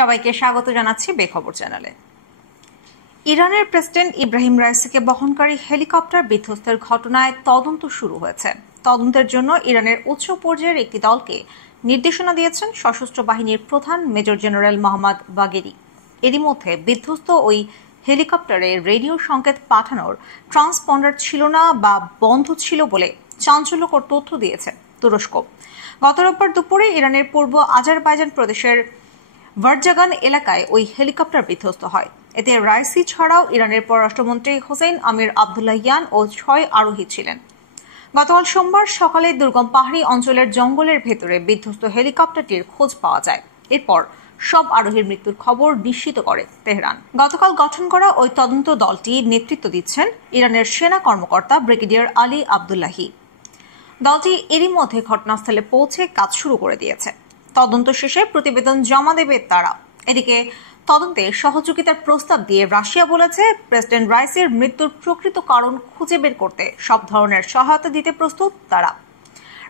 সবাইকে স্বাগত জানাচ্ছি বেখবর চ্যানেলে। ইরানের প্রেসিডেন্ট ইব্রাহিম রাইসিকে বহনকারী হেলিকপ্টার বিধ্বস্তের ঘটনায় তদন্ত শুরু হয়েছে। তদন্তের জন্য ইরানের উচ্চ পর্যায়ের একটি দলকে নির্দেশনা দিয়েছেন সশস্ত্র বাহিনীর প্রধান মেজর জেনারেল মোহাম্মদ বাগেরি। এরই মধ্যে বিধ্বস্ত ওই হেলিকপ্টারে রেডিও সংকেত পাঠানোর ট্রান্সপন্ডার ছিল না বা বন্ধ ছিল বলে চাঞ্চল্যকর তথ্য দিয়েছে তুরস্ক। গত রোববার দুপুরে ইরানের পূর্ব আজারবাইজান প্রদেশের ভারজাগান এলাকায় ওই হেলিকপ্টার বিধ্বস্ত হয়। এতে রাইসি ছাড়াও ইরানের পররাষ্ট্রমন্ত্রী হোসেইন আমির আবদুল্লাহিয়ান ও 6 আরোহী ছিলেন। গতকাল সোমবার সকালে দুর্গম পাহাড়ি অঞ্চলের জঙ্গলের ভেতরে বিধ্বস্ত হেলিকপ্টারটির খোঁজ পাওয়া যায়। এরপর সব আরোহীর মৃত্যুর খবর নিশ্চিত করে তেহরান। গতকাল গঠন করা ওই তদন্ত দলটি নেতৃত্ব দিচ্ছেন ইরানের সেনা কর্মকর্তা ব্রিগেডিয়ার আলী আবদুল্লাহি। দলটি এরই মধ্যে ঘটনাস্থলে পৌঁছে কাজ শুরু করে দিয়েছে। তদন্ত শেষে প্রতিবেদন জমা দেবে তারা। এদিকে তদন্তে সহযোগিতার প্রস্তাব দিয়ে রাশিয়া বলেছে প্রেসিডেন্ট রাইসির মৃত্যুর প্রকৃত কারণ খুঁজে বের করতে সব ধরনের সহায়তা দিতে প্রস্তুত তারা।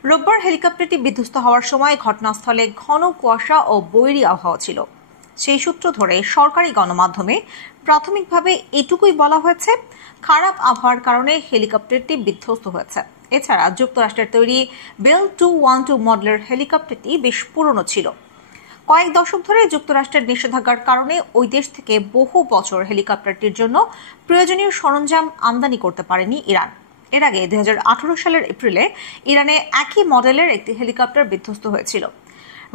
রোববার হেলিকপ্টারটি বিধ্বস্ত হওয়ার সময় ঘটনাস্থলে ঘন কুয়াশা ও বৈরী আবহাওয়া ছিল। সেই সূত্র ধরে সরকারি গণমাধ্যমে প্রাথমিকভাবে এটুকুই বলা হয়েছে, খারাপ আবহাওয়ার কারণে হেলিকপ্টারটি বিধ্বস্ত হয়েছে। এছাড়া যুক্তরাষ্ট্রের তৈরি বেল 212 মডেলের হেলিকপ্টারটি বেশ পুরনো ছিল। কয়েক দশক ধরে যুক্তরাষ্ট্রের নিষেধাজ্ঞার কারণে ওই দেশ থেকে বহু বছর হেলিকপ্টারটির জন্য প্রয়োজনীয় সরঞ্জাম আমদানি করতে পারেনি ইরান। এর আগে 2018 সালের এপ্রিলে ইরানে একই মডেলের একটি হেলিকপ্টার বিধ্বস্ত হয়েছিল।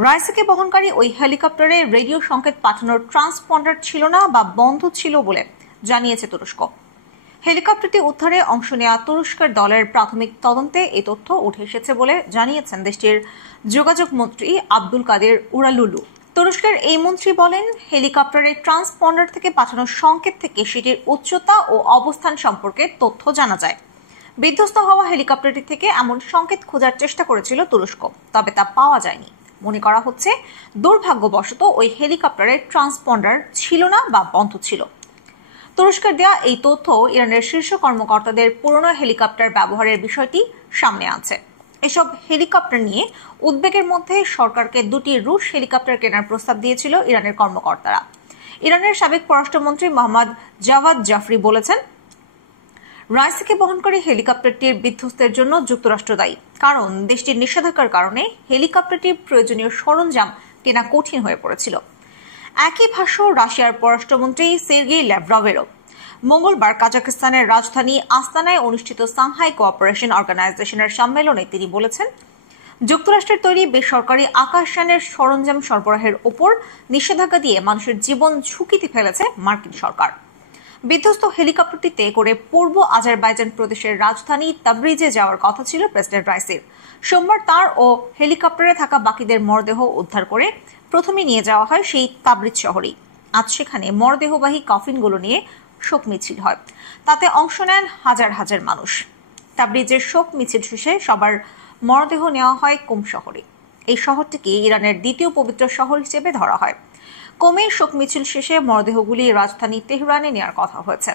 রাইসিকে বহনকারী ওই হেলিকপ্টারে রেডিও সংকেত পাঠানোর ট্রান্সপন্ডার ছিল না বা বন্ধ ছিল বলে জানিয়েছে তুরস্ক। হেলিকপ্টারটি উদ্ধারে অংশ নেওয়া তুরস্কের দলের প্রাথমিক তদন্তে এই তথ্য উঠে এসেছে বলে জানিয়েছেন দেশটির যোগাযোগ মন্ত্রী আব্দুল কাদের উরালুলু। তুরস্কের এই মন্ত্রী বলেন, হেলিকপ্টারের ট্রান্সপন্ডার থেকে পাঠানো সংকেত থেকে সেটির উচ্চতা ও অবস্থান সম্পর্কে তথ্য জানা যায়। বিধ্বস্ত হওয়া হেলিকপ্টারটি থেকে এমন সংকেত খোঁজার চেষ্টা করেছিল তুরস্ক, তবে তা পাওয়া যায়নি। মনে করা হচ্ছে দুর্ভাগ্যবশত ওই হেলিকপ্টারের ট্রান্সপন্ডার ছিল না বা বন্ধ ছিল। তুরস্কের দেওয়া এই তথ্য ইরানের শীর্ষ কর্মকর্তাদের পুরনো হেলিকপ্টার ব্যবহারের বিষয়টি সামনে আনছে। এসব হেলিকপ্টার নিয়ে উদ্বেগের মধ্যে সরকারকে 2টি রুশ হেলিকপ্টার কেনার প্রস্তাব দিয়েছিল ইরানের কর্মকর্তারা। ইরানের সাবেক পররাষ্ট্রমন্ত্রী মোহাম্মদ জাভাদ জাফরি বলেছেন, রাইসিকে বহনকারী হেলিকপ্টারটির বিধ্বস্তের জন্য যুক্তরাষ্ট্র দায়ী, কারণ দেশটির নিষেধাজ্ঞার কারণে হেলিকপ্টারটির প্রয়োজনীয় সরঞ্জাম কেনা কঠিন হয়ে পড়েছিল। একই ভাষ্য রাশিয়ার পররাষ্ট্রমন্ত্রী সের্গেই ল্যাভরভেরও। মঙ্গলবার কাজাখস্তানের রাজধানী আস্তানায় অনুষ্ঠিত সাংহাই কোঅপারেশন অর্গানাইজেশনের সম্মেলনে তিনি বলেছেন, যুক্তরাষ্ট্রের তৈরি বেসরকারি আকাশযানের সরঞ্জাম সরবরাহের ওপর নিষেধাজ্ঞা দিয়ে মানুষের জীবন ঝুঁকিতে ফেলেছে মার্কিন সরকার। বিধ্বস্ত হেলিকপ্টারটিতে করে পূর্ব আজারবাইজান প্রদেশের রাজধানী তাবরিজে যাওয়ার কথা ছিল প্রেসিডেন্ট রাইসির। সোমবার তার ও হেলিকপ্টারে থাকা বাকিদের মরদেহ উদ্ধার করে প্রথমে নিয়ে যাওয়া হয় সেই তাবরিজ শহরেই। আজ সেখানে মরদেহবাহী কফিনগুলো নিয়ে শোক মিছিল হয়। তাতে অংশ নেন হাজার হাজার মানুষ। তাবরিজের শোক মিছিল শেষে সবার মরদেহ নেওয়া হয় কুম শহরে। এই শহরটিকে ইরানের দ্বিতীয় পবিত্র শহর হিসেবে ধরা হয়। কোমে শোক মিছিল শেষে মরদেহগুলি রাজধানী তেহরানে নেওয়ার কথা হয়েছে।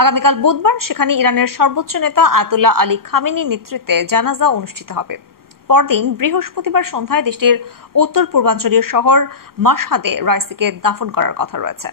আগামীকাল বুধবার সেখানে ইরানের সর্বোচ্চ নেতা আয়াতুল্লাহ আলী খামেনির নেতৃত্বে জানাজা অনুষ্ঠিত হবে। পরদিন বৃহস্পতিবার সন্ধ্যায় দেশটির উত্তর পূর্বাঞ্চলীয় শহর মাশহাদে রাইসিকে দাফন করার কথা রয়েছে।